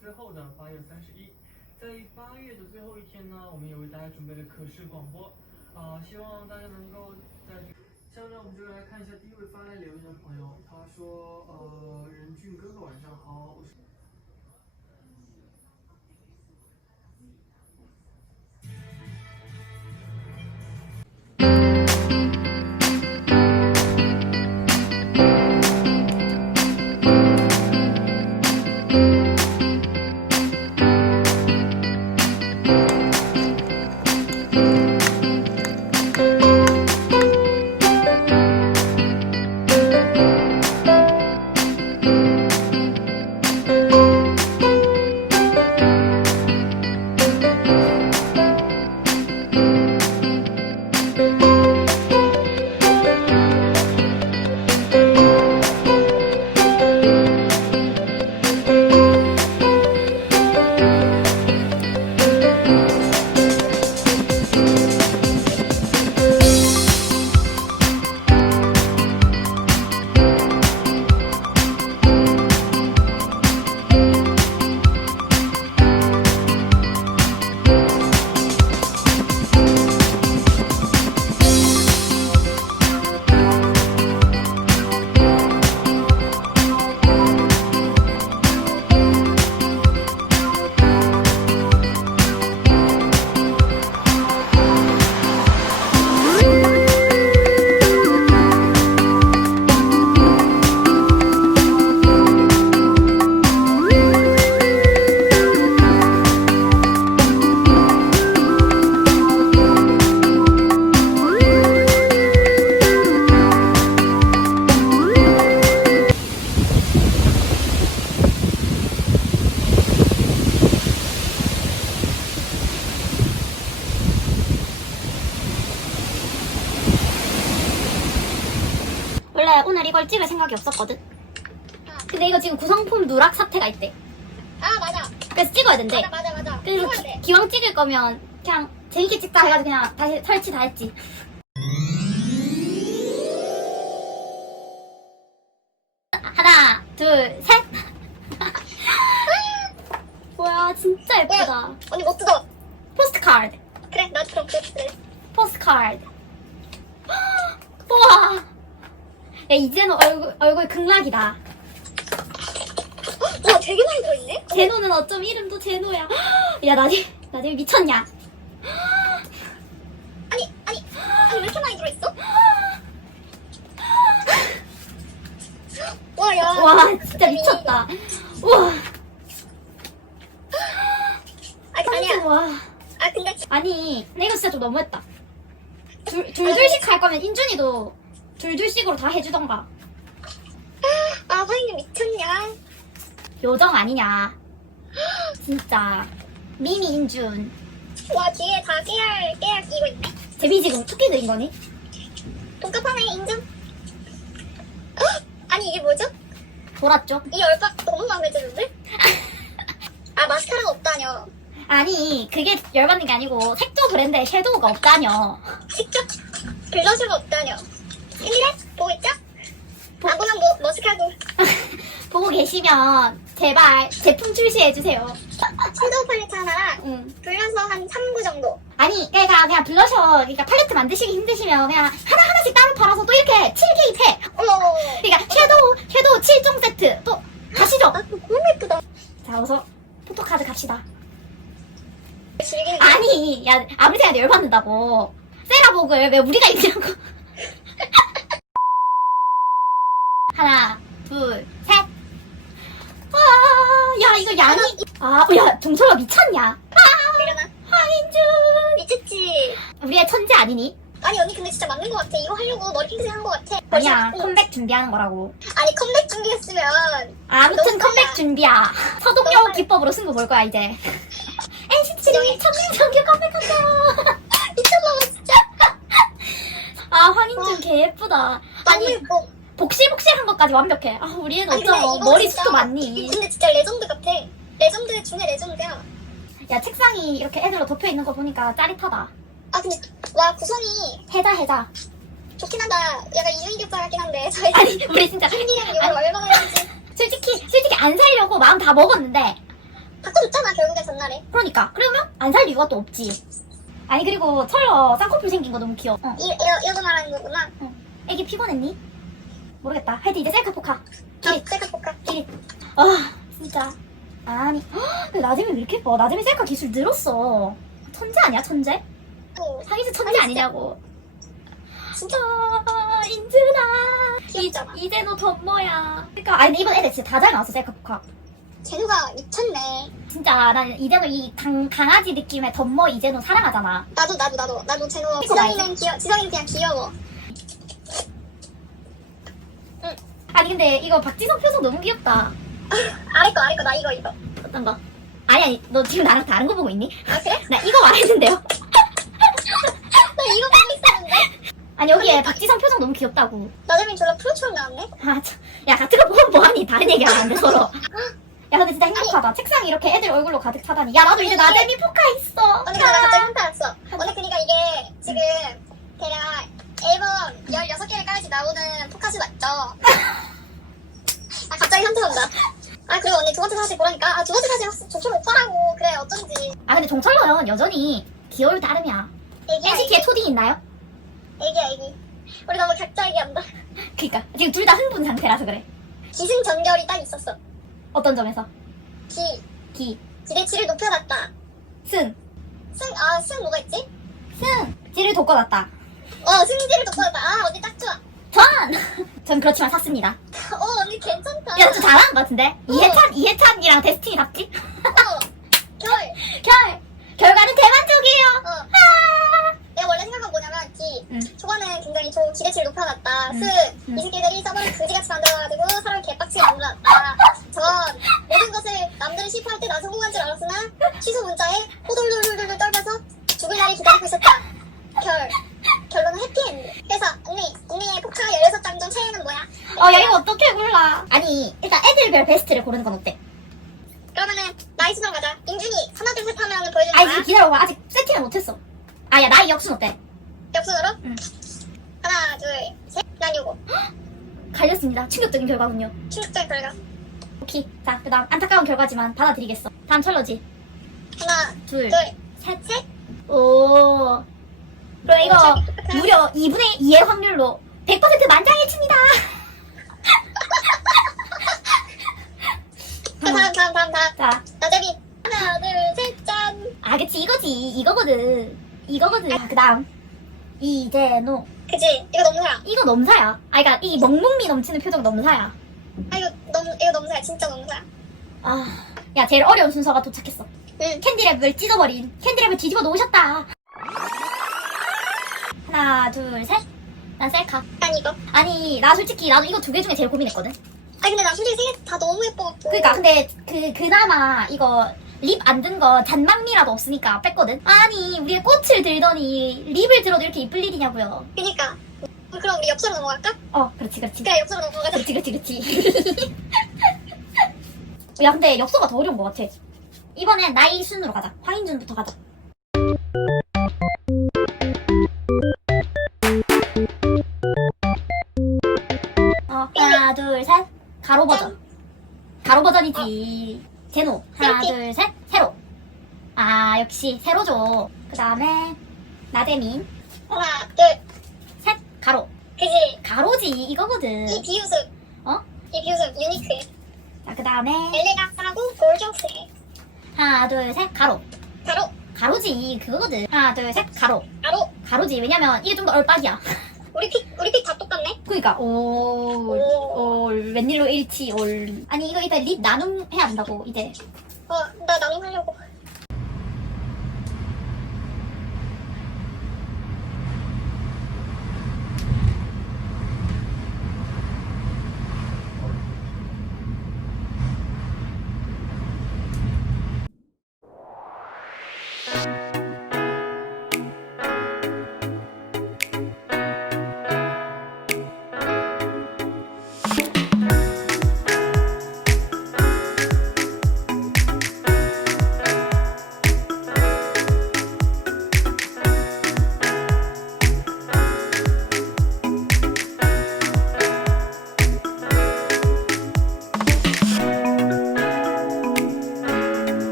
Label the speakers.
Speaker 1: 最后的八月三十一，在八月的最后一天呢，我们也为大家准备了可视广播，啊、希望大家能够在这。下面，我们就来看一下第一位发来留言的朋友，他说，呃，任俊哥哥晚上好，我是。
Speaker 2: 원래 오늘 이걸 찍을 생각이 없었거든. 근데 이거 지금 구성품 누락 사태가 있대.
Speaker 3: 아 맞아
Speaker 2: 그래서 찍어야 된대.
Speaker 3: 맞아 맞아 맞아
Speaker 2: 그래서
Speaker 3: 찍어야 돼
Speaker 2: 기, 왕 찍을 거면 그냥 재밌게 찍자 해가지고 그냥 다시 설치 다 했지. 하나, 둘, 셋. 뭐야, 진짜 예쁘다.
Speaker 3: 언니 못 뜯어
Speaker 2: 포스트 카드.
Speaker 3: 그래 나도 그럼 그래 그래
Speaker 2: 포스트 카드. 우와. 야, 이제는 얼굴, 얼굴 극락이다.
Speaker 3: 와 되게 많이 들어있네
Speaker 2: 제노는 어쩜 이름도 제노야. 야, 나 지금, 나 지금 미쳤냐?
Speaker 3: 아니 아니 아니 왜 이렇게 많이 들어있어? 와야
Speaker 2: 와, 진짜 미쳤다. 우와.
Speaker 3: 아 아니야
Speaker 2: 와.
Speaker 3: 아 근데
Speaker 2: 아니, 이거 진짜 좀 너무했다. 둘, 둘둘씩 할 거면 인준이도 둘둘씩으로 다 해주던가.
Speaker 3: 아 화이님 미쳤냐
Speaker 2: 요정 아니냐. 진짜. 미미 인준.
Speaker 3: 와 뒤에 다 깨알 깨알 끼고 있네
Speaker 2: 제비 지금 토끼 그린 거니?
Speaker 3: 돈값하네 인정 헉! 아니 이게 뭐죠?
Speaker 2: 돌았죠?
Speaker 3: 이 얼박 너무 마음에 드는데? 아 마스카라가 없다뇨
Speaker 2: 아니, 그게 열받는 게 아니고 색조 브랜드에 섀도우가 없다녀.
Speaker 3: 직접 블러셔가 없다뇨 일일해? 보고 있죠?
Speaker 2: 보-
Speaker 3: 아무나 뭐 머스카도
Speaker 2: 보고 계시면 제발 제품 출시해주세요.
Speaker 3: 섀도우 팔레트 하나랑
Speaker 2: 응.
Speaker 3: 블러셔 한 3구 정도
Speaker 2: 아니, 그러니까 그냥 블러셔, 그러니까 팔레트 만드시기 힘드시면 그냥 하나하나씩 따로 팔아서 또 이렇게 7개입해.
Speaker 3: 어머
Speaker 2: 그러니까 섀도우, 섀도우 7종 세트. 또 가시죠.
Speaker 3: 아 너무 예쁘다
Speaker 2: 자, 어서 포토카드 갑시다.
Speaker 3: 즐기는 거
Speaker 2: 아니, 야, 아무리 생각해도 열받는다고. 세라복을 왜 우리가 입냐고. 하나, 둘, 셋. 와, 야, 이거 양이. 아, 야, 정철아 미쳤냐?
Speaker 3: 내려놔
Speaker 2: 하인준.
Speaker 3: 미쳤지
Speaker 2: 우리의 천재 아니니?
Speaker 3: 아니 언니 근데 진짜 맞는 거 같아 이거 하려고 머리 핑크색 한거 같아
Speaker 2: 아니야,
Speaker 3: 벌써-
Speaker 2: 컴백 준비하는 거라고.
Speaker 3: 아니 컴백 준비했으면
Speaker 2: 아무튼
Speaker 3: 너무
Speaker 2: 컴백
Speaker 3: 빨라.
Speaker 2: 준비야. 서동영
Speaker 3: 너무.
Speaker 2: 기법으로 승부 볼 거야, 이제. NCT
Speaker 3: 지정해.
Speaker 2: 청룡정규 컴백한다.
Speaker 3: 미쳤나봐 진짜
Speaker 2: 아, 황인준 개 예쁘다.
Speaker 3: 너무
Speaker 2: 아니,
Speaker 3: 예뻐
Speaker 2: 복실복실한 것까지 완벽해. 아, 우리 애는 어쩌고
Speaker 3: 이거
Speaker 2: 머리 숱도 많니.
Speaker 3: 근데 진짜 레전드 같아 레전드 중에 레전드야
Speaker 2: 야, 책상이 이렇게 애들로 덮여 있는 거 보니까 짜릿하다.
Speaker 3: 아 근데 와 구성이
Speaker 2: 해자, 해자.
Speaker 3: 좋긴 하다 약간 이중인격자 같긴 한데 저희
Speaker 2: 아니, 우리 진짜.
Speaker 3: 팬이랑 이걸 얼마나 했는지
Speaker 2: 솔직히, 솔직히 안 살려고 마음 다 먹었는데.
Speaker 3: 바꿔줬잖아 결국에 전날에.
Speaker 2: 그러니까 그러면 안 살 이유가 또 없지 아니 그리고 철러 쌍꺼풀 생긴 거 너무 귀여워 어.
Speaker 3: 이 이거 이거 말하는 거구나.
Speaker 2: 애기 피곤했니? 모르겠다. 하여튼 이제 셀카 포카.
Speaker 3: 아, 셀카 볼까?
Speaker 2: 기릿 아 진짜. 아니. 헉, 근데 나재미 왜 이렇게 예뻐? 나재미 셀카 기술 늘었어. 천재 아니야 천재?
Speaker 3: 어,
Speaker 2: 사기즈 천재
Speaker 3: 아니,
Speaker 2: 아니냐고.
Speaker 3: 진짜.
Speaker 2: 아 인준아.
Speaker 3: 귀엽잖아.
Speaker 2: 이, 이제 너 덤머야? 그러니까 아니 근데 이번 애들 진짜 다 잘 나왔어 셀카 포카.
Speaker 3: 제노가 미쳤네.
Speaker 2: 진짜 난 이제노 이 강, 강아지 느낌의 덤머 이제노 사랑하잖아.
Speaker 3: 나도 나도 나도 나도
Speaker 2: 이거.
Speaker 3: 지성이는 귀여 지성이는 그냥 귀여워.
Speaker 2: 아니 근데 이거 박지성 표정 너무 귀엽다
Speaker 3: 아래 거 아래 거 나 이거 이거.
Speaker 2: 어떤 거? 아니 아니 너 지금 나랑 다른 거 보고 있니?
Speaker 3: 아 그래?
Speaker 2: 나 이거 말했는데요
Speaker 3: 나 이거 보고 있었는데.
Speaker 2: 아니 여기에 박지성 표정 너무 귀엽다고
Speaker 3: 나재민 졸라 프로처럼 나왔네.
Speaker 2: 아, 참. 야, 같은 거 보면 뭐하니? 다른 얘기 하면 안 돼, 서로. 야, 근데 진짜 행복하다. 책상이 이렇게 애들 얼굴로 가득 차다니. 야, 나도 이제 나재미 포카 있어.
Speaker 3: 언니가 나랑 갑자기 현타였어. 언니 그니까 이게 지금 걔가 앨범 16개를 까야지 나오는 포카스 맞죠? 아 갑자기 현타 온다. 아 그리고 언니 두 번째 사진 보라니까 아두 번째 사진 조금 오빠라고 그래 어쩐지
Speaker 2: 아, 근데 종철로는 여전히 귀여울 따름이야.
Speaker 3: 애기야
Speaker 2: NCT에 토딩 있나요?
Speaker 3: 애기야 애기 우리 너무 각자 얘기한다
Speaker 2: 그니까. 지금 둘 다 흥분 상태라서 그래.
Speaker 3: 기승전결이 딱 있었어
Speaker 2: 어떤 점에서?
Speaker 3: 기
Speaker 2: 기,
Speaker 3: 기대치를 높여놨다
Speaker 2: 승,
Speaker 3: 승아승 뭐가 있지?
Speaker 2: 승. 지를 돋궈놨다.
Speaker 3: 어 승지를 높여놨다 아 언니 딱 좋아
Speaker 2: 전! 전 그렇지만 샀습니다.
Speaker 3: 어 언니 괜찮다
Speaker 2: 야, 좀 잘하는 것 같은데? 이해찬, 이해찬이랑 데스티니 답지?
Speaker 3: 어 결
Speaker 2: 결! 결과는 대만족이에요!
Speaker 3: 어.
Speaker 2: 아!
Speaker 3: 내가 원래 생각한 뭐냐면 기
Speaker 2: 응.
Speaker 3: 초반에 굉장히 좋은 기대치를 높여놨다
Speaker 2: 응.
Speaker 3: 스
Speaker 2: 응.
Speaker 3: 이 새끼들이 서버를 그지같이 만들어가지고 사람을 개빡치게 만들어놨다 전 모든 것을 남들이 실패할 때나 성공한 줄 알았으나 취소 문자에 호돌돌돌돌 떨면서 죽을 날이 기다리고 있었다 결 결론은 해피엔드 그래서 언니 언니의 포카 16장 중 최애는 뭐야?
Speaker 2: 어, 야, 이거 어떻게 골라? 아니, 일단 애들별 베스트를 고르는 건 어때?
Speaker 3: 그러면은 나이 수정 가자 인준이 하나 둘 셋 하면 보여주는
Speaker 2: 아니,
Speaker 3: 거야
Speaker 2: 지금 기다려봐. 아직 세팅을 못했어. 아, 야, 나이 역순 어때?
Speaker 3: 역순으로
Speaker 2: 응.
Speaker 3: 하나 둘 셋 난 요거
Speaker 2: 갈렸습니다. 충격적인 결과군요.
Speaker 3: 충격적인 결과
Speaker 2: 오케이. 자, 그 다음 안타까운 결과지만 받아들이겠어. 다음 철러지.
Speaker 3: 하나
Speaker 2: 둘,
Speaker 3: 둘
Speaker 2: 셋, 셋. 오. 그럼 이거 무려 2분의 2의 확률로 100% 만장일치입니다.
Speaker 3: 다음
Speaker 2: 자,
Speaker 3: 나재미 하나 둘 셋 짠
Speaker 2: 아, 그치. 이거지. 이거거든. 이거거든. 아, 그 다음. 이제노.
Speaker 3: 그지 이거 넘사야
Speaker 2: 이거 넘사야. 아, 그니까 이 먹먹미 넘치는 표정 넘사야.
Speaker 3: 아 이거 넘 이거 넘사야 진짜 넘사야
Speaker 2: 아. 야, 제일 어려운 순서가 도착했어.
Speaker 3: 응
Speaker 2: 캔디랩을 찢어버린 캔디랩을 뒤집어 놓으셨다 하나 둘 셋 난 셀카
Speaker 3: 난 이거
Speaker 2: 아니 나 솔직히 나도 이거 두 개 중에 제일 고민했거든
Speaker 3: 아 근데 나 솔직히 세 개 다 너무 예뻐갖고.
Speaker 2: 그러니까 근데 그 그나마 이거 립 안 든 거 잔망미라도 없으니까 뺐거든? 아니 우리 꽃을 들더니 립을 들어도 이렇게 이쁠 일이냐고요.
Speaker 3: 그니까. 그럼 우리 엽서로 넘어갈까?
Speaker 2: 어 그렇지 그렇지.
Speaker 3: 그래 엽서로 넘어가자.
Speaker 2: 그렇지 그렇지 그렇지. 야 근데 엽서가 더 어려운 것 같아. 이번엔 나이 순으로 가자. 황인준부터 가자 이지 제노. 하나
Speaker 3: 세로키.
Speaker 2: 둘셋. 세로. 아 역시 세로죠. 그 다음에 나재민.
Speaker 3: 하나 둘.
Speaker 2: 셋 가로.
Speaker 3: 그지?
Speaker 2: 가로지 이거거든.
Speaker 3: 이 비웃음.
Speaker 2: 어?
Speaker 3: 이 비웃음 유니크.
Speaker 2: 자그 다음에
Speaker 3: 엘레강하고 골저스해
Speaker 2: 하나 둘 셋 가로.
Speaker 3: 바로.
Speaker 2: 가로지 그거거든. 하나 둘 셋 가로.
Speaker 3: 바로.
Speaker 2: 가로지 왜냐면 이게 좀 더 얼빡이야.
Speaker 3: 우리 픽 우리 픽다 똑같네
Speaker 2: 그니까 올,
Speaker 3: 오.
Speaker 2: 올 웬일로 일치 올 아니 이거 이제 립 나눔 해야 한다고 이제
Speaker 3: 어 나 나눔 하려고